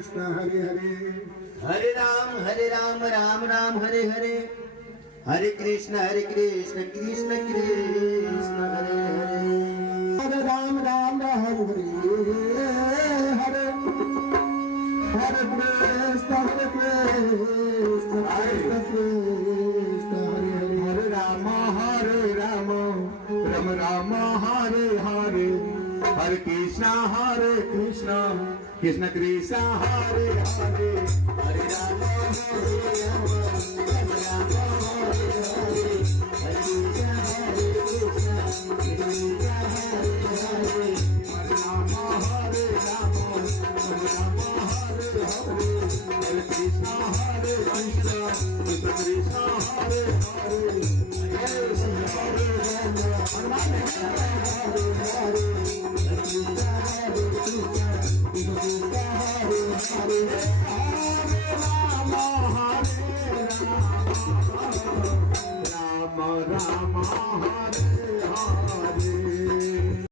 Krishna Hare Hare Hare Ram Ram Ram Hare Hare Hare Krishna Krishna Krishna Hare Hare Hare Ram Ram Hare Hare Hare Hare Krishna Krishna Hare Hare Hare Rama Rama Rama Hare Hare Hare Krishna Krishna Krishna Krishna Hare Hare Hare Rama Hare Rama Hare Rama Hare Hare Hare Krishna Krishna Krishna